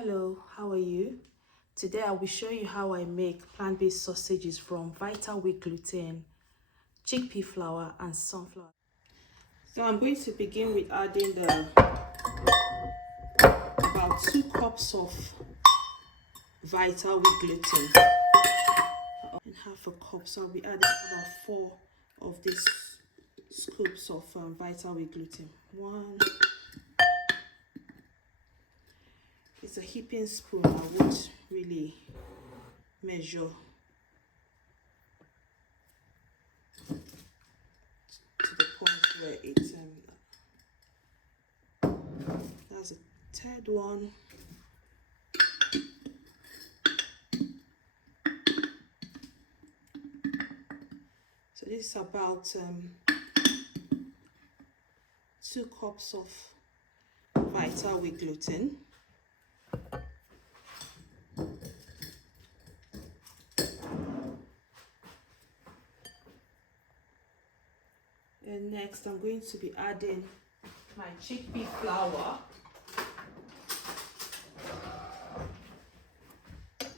Hello, how are you? Today I will show you how I make plant-based sausages from vital wheat gluten, chickpea flour and sunflower. So I'm going to begin with adding about 2 cups of vital wheat gluten and half a cup. So I'll be adding about 4 of these scoops of vital wheat gluten. One. It's a heaping spoon. I won't really measure to the point where it's that's the third one. So this is about 2 cups of vital wheat gluten. And next I'm going to be adding my chickpea flour,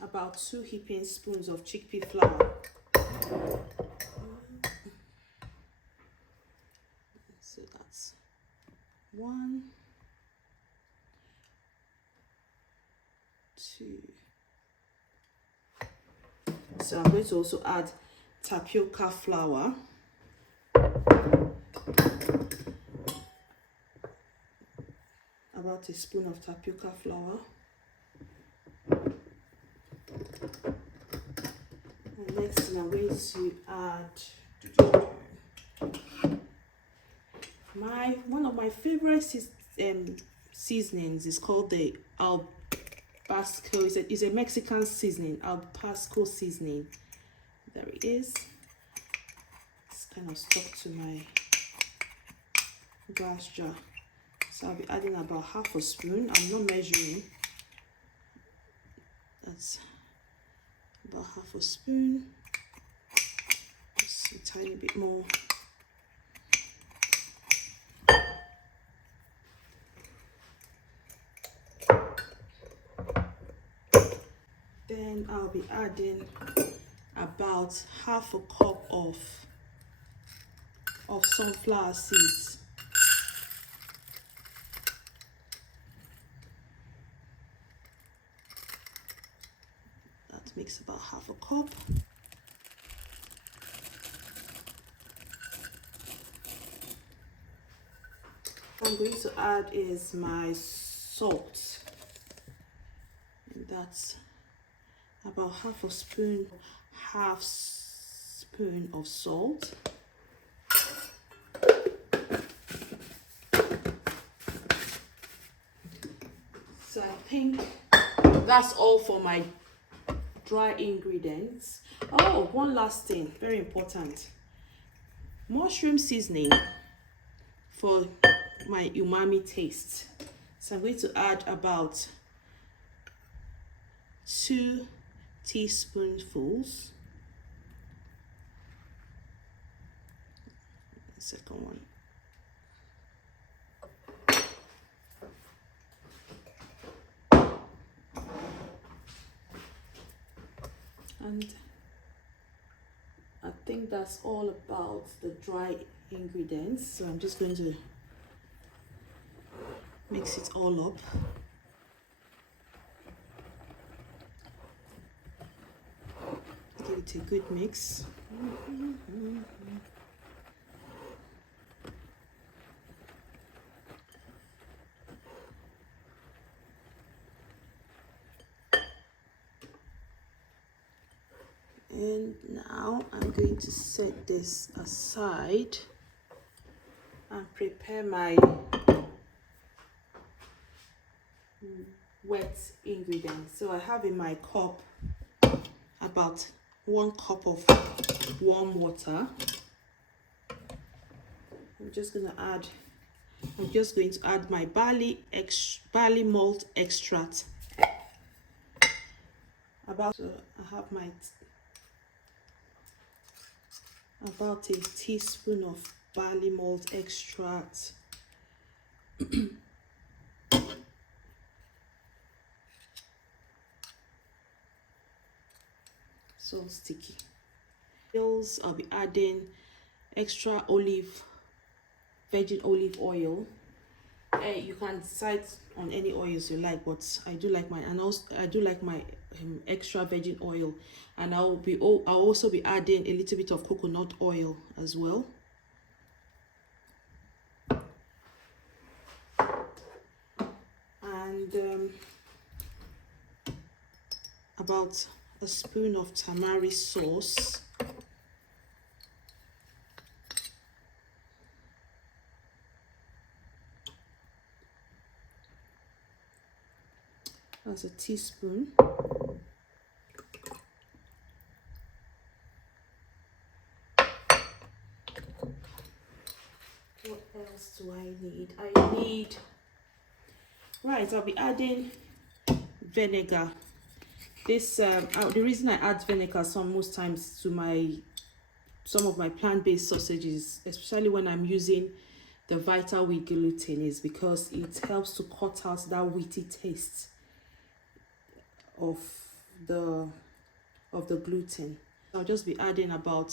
about 2 heaping spoons of chickpea flour. So that's 1, 2. So I'm going to also add tapioca flour, about a spoon of tapioca flour. And next thing I'm going to add one of my favorite seasonings is called the Albasco. It's a Mexican seasoning, Albasco seasoning. There it is. It's kind of stuck to my glass jar. So I'll be adding about half a spoon. I'm not measuring. That's about half a spoon. Just a tiny bit more. Then I'll be adding about half a cup of sunflower seeds. That makes about half a cup. What I'm going to add is my salt. And that's about half a spoon of salt. So I think that's all for my dry ingredients. Oh, one last thing, very important. Mushroom seasoning for my umami taste. So I'm going to add about 2 teaspoonfuls. The second one. And I think that's all about the dry ingredients. So I'm just going to mix it all up. Give it a good mix. And now I'm going to set this aside and prepare my wet ingredients. So I have in my cup about 1 cup of warm water. I'm just going to add my barley malt extract. So I have about a teaspoon of barley malt extract. so sticky. I'll be adding extra virgin olive oil. You can decide on any oils you like, but I do like mine, and also I do like my extra virgin oil. And I'll also be adding a little bit of coconut oil as well. And about a spoon of tamari sauce. That's a teaspoon. What else do I need? Right, I'll be adding vinegar. This the reason I add vinegar most times to some of my plant-based sausages, especially when I'm using the Vital wheat gluten, is because it helps to cut out that wheaty taste of the gluten. I'll just be adding about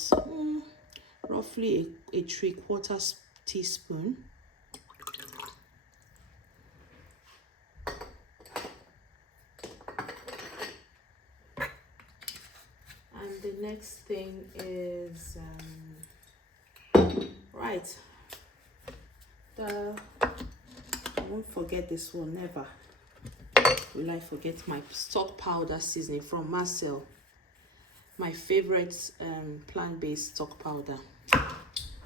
roughly a 3/4 teaspoon. And the next thing is right, I won't forget this one, never will I forget my stock powder seasoning from Marcel, my favorite plant-based stock powder.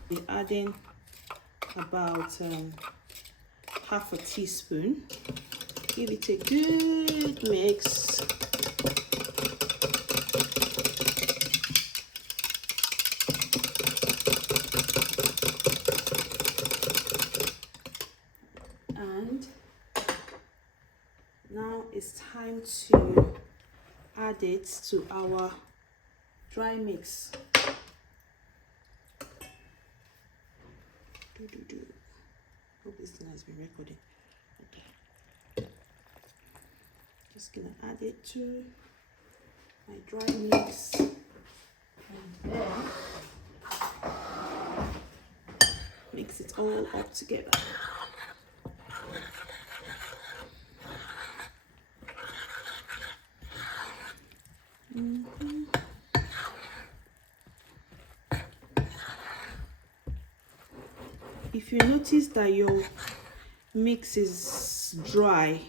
Be adding about half a teaspoon. Give it a good mix. And now it's time to add it to our dry mix. Hope this thing has been recording. Okay. Just gonna add it to my dry mix, and then mix it all up together. If you notice that your mix is dry,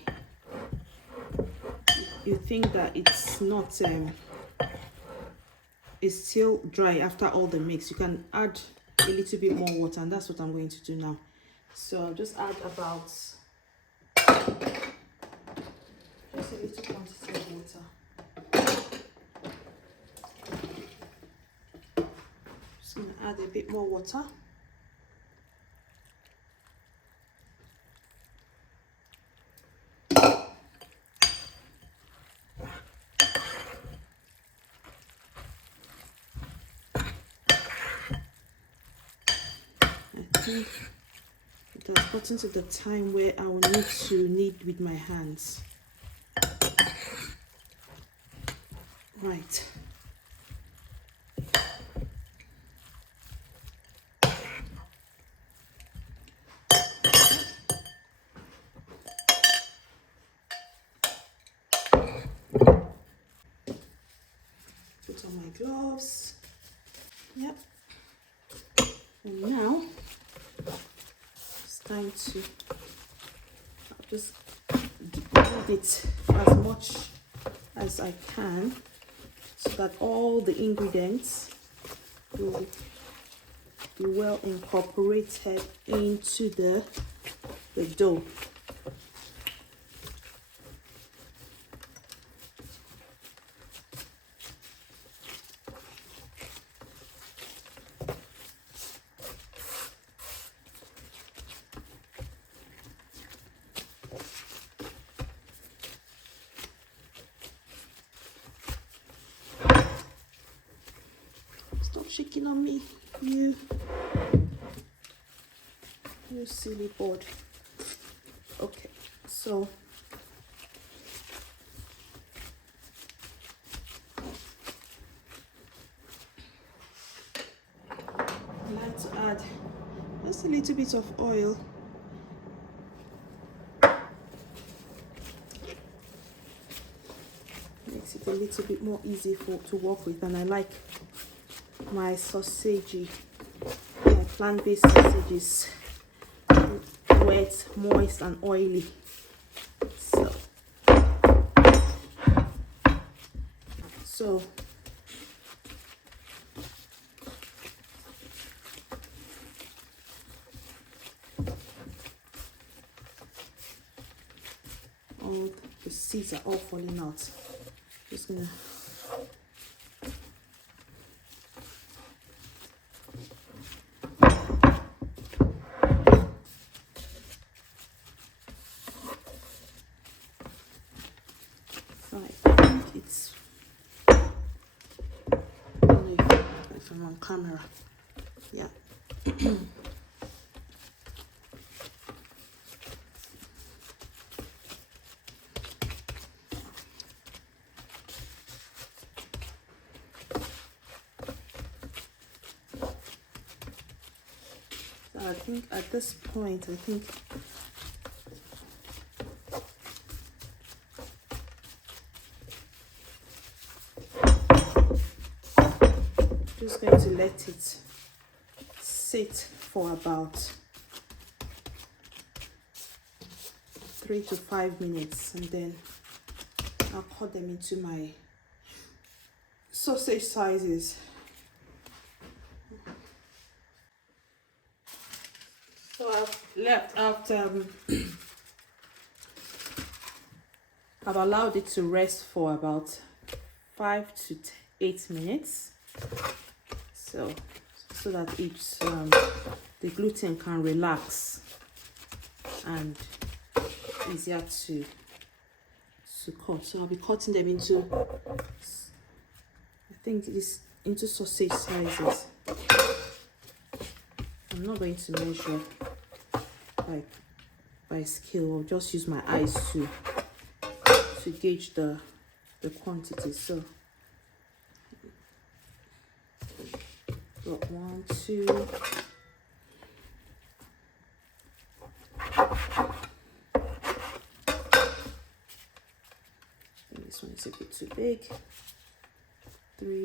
you think that it's not it's still dry after all the mix, you can add a little bit more water, and that's what I'm going to do now. So I'll just add about just a little quantity of water. Just gonna add a bit more water. I think it has gotten to the time where I will need to knead with my hands. Right. Put on my gloves. Yep. And now it's time to just knead it as much as I can so that all the ingredients will be well incorporated into the dough. Stop shaking on me, you silly board. Okay, so little bit of oil. Makes it a little bit more easy to work with, and I like my sausage, plant-based sausages, wet, moist, and oily. So all the seeds are all falling out. Just gonna it's, if I'm on camera, yeah. So I think at this point, just going to let it sit for about 3 to 5 minutes, and then I'll cut them into my sausage sizes. So I've allowed it to rest for about 5 to 8 minutes, so that the gluten can relax and easier to cut. So I'll be cutting them into, I think this, into sausage sizes. I'm not going to measure by scale. I'll just use my eyes to gauge the quantity. So got 1, 2, this one is a bit too big, 3,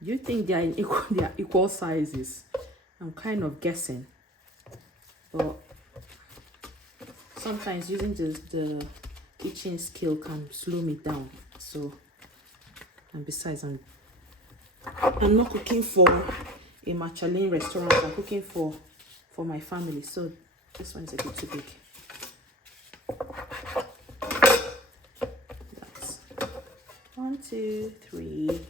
you think they are equal sizes? I'm kind of guessing, but sometimes using the kitchen scale can slow me down. So, and besides, I'm not cooking for a Michelin restaurant. I'm cooking for my family, so this one is a bit too big. That's 1, 2, 3.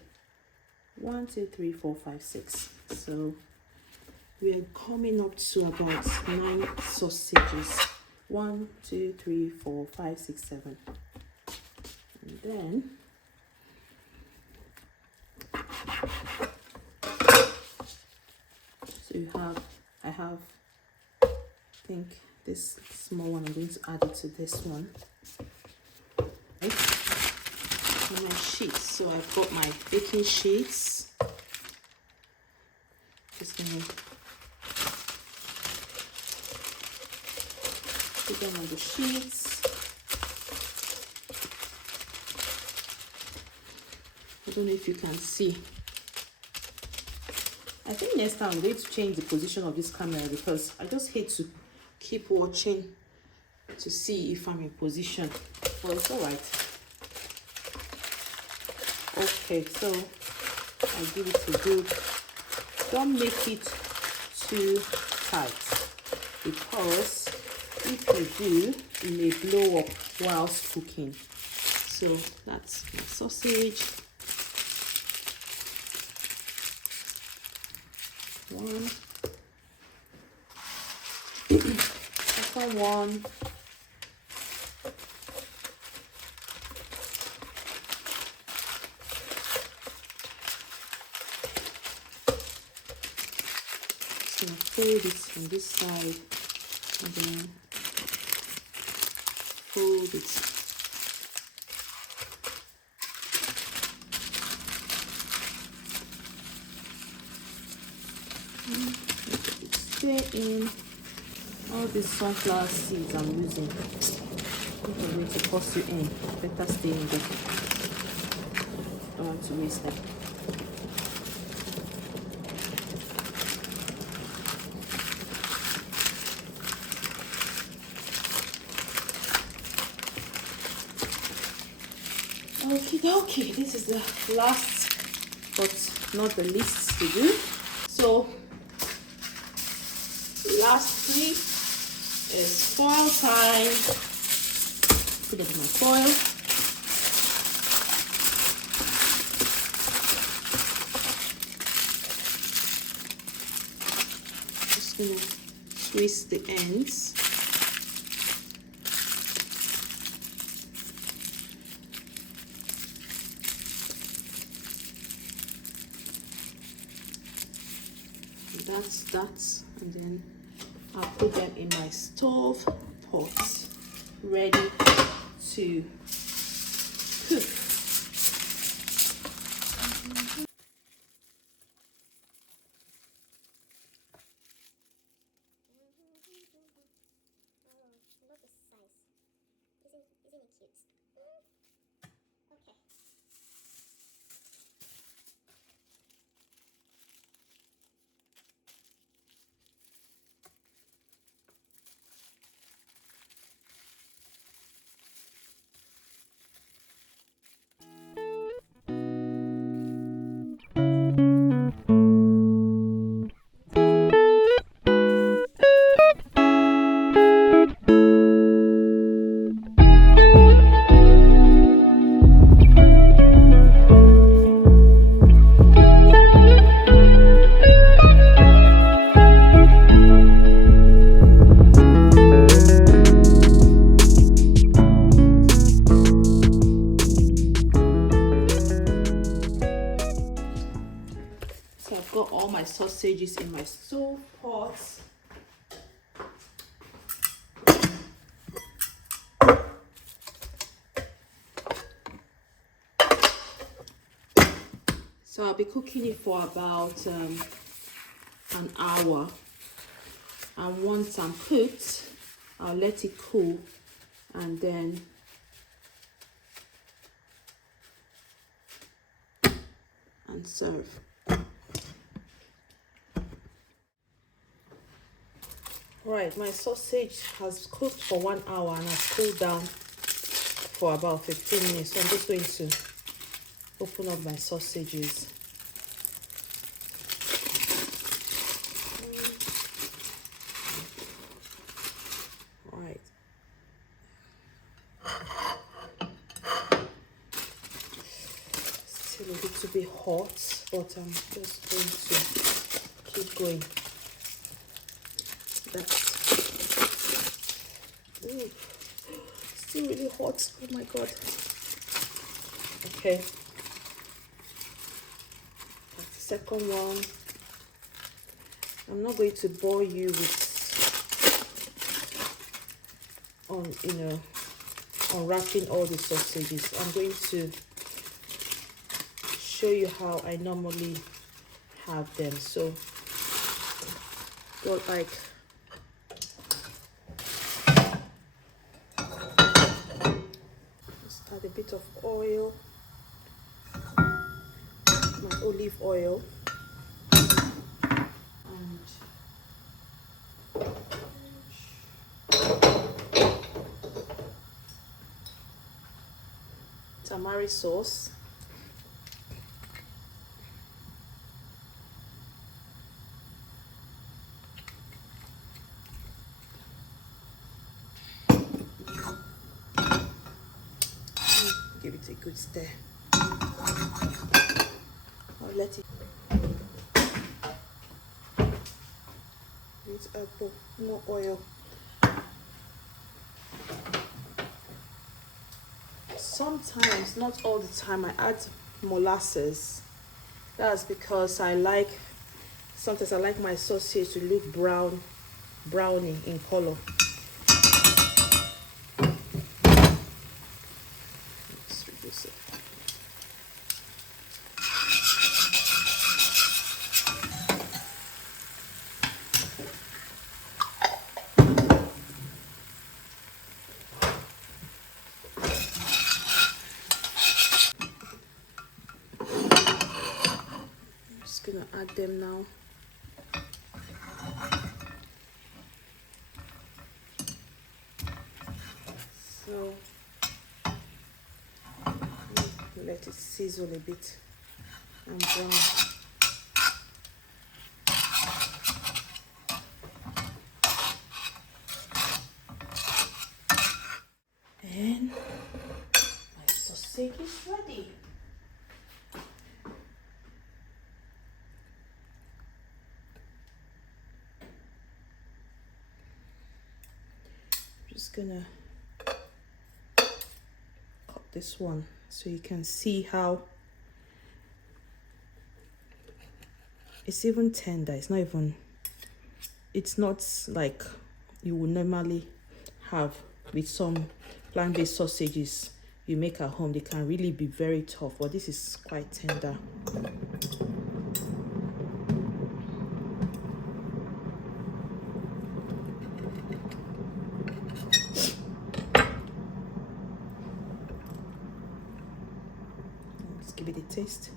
1, 2, 3, 4, 5, 6. So we are coming up to about 9 sausages. 1, 2, 3, 4, 5, 6, 7. And then I have, I think this small one, I'm going to add it to this one. Right. My sheets. So I've got my baking sheets. Just gonna put them on the sheets. I don't know if you can see. I think next time I'm going to change the position of this camera, because I just hate to keep watching to see if I'm in position. But it's all right. Okay, so I'll give it a good, don't make it too tight, because if you do, it may blow up whilst cooking. So that's my sausage. one. Second one. Just gonna fold it on this side and then fold it. Stay in all these sunflower seeds I'm using. I'm going to toss you in. Better stay in there. Don't want to waste them. Okay, this is the last but not the least to do. So lastly is foil time. Put it in my foil. Just gonna twist the ends. That's that, and then I'll put them in my stove pot, ready to cook. Love this size. Isn't it cute? Okay. So I've got all my sausages in my stove pot. So I'll be cooking it for about an hour. And once I'm cooked, I'll let it cool and then serve. Right, my sausage has cooked for 1 hour and has cooled down for about 15 minutes. So I'm just going to open up my sausages. Right. Still a little bit hot, but I'm just going to keep going. That's still really hot. Oh my god. Okay, that's the second one. I'm not going to bore you with unwrapping all the sausages. I'm going to show you how I normally have them. So got like just add a bit of oil, my olive oil, and tamari sauce. Give it a good stir. I'll let it. Let's add more oil. Sometimes, not all the time, I add molasses. That's because sometimes I like my sausage to look browny in color. Let's reduce it. I'm just gonna add them now. So let it sizzle a bit and brown. And my sausage is ready. Just gonna cut this one so you can see how it's even tender. It's not like you would normally have with some plant-based sausages you make at home. They can really be very tough, but this is quite tender. Let's give it a taste.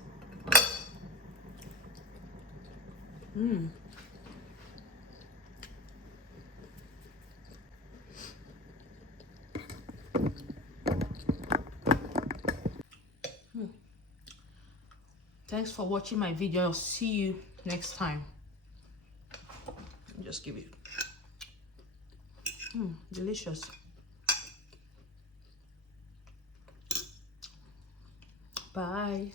Thanks for watching my video. I'll see you next time. Just give it. Delicious. Bye.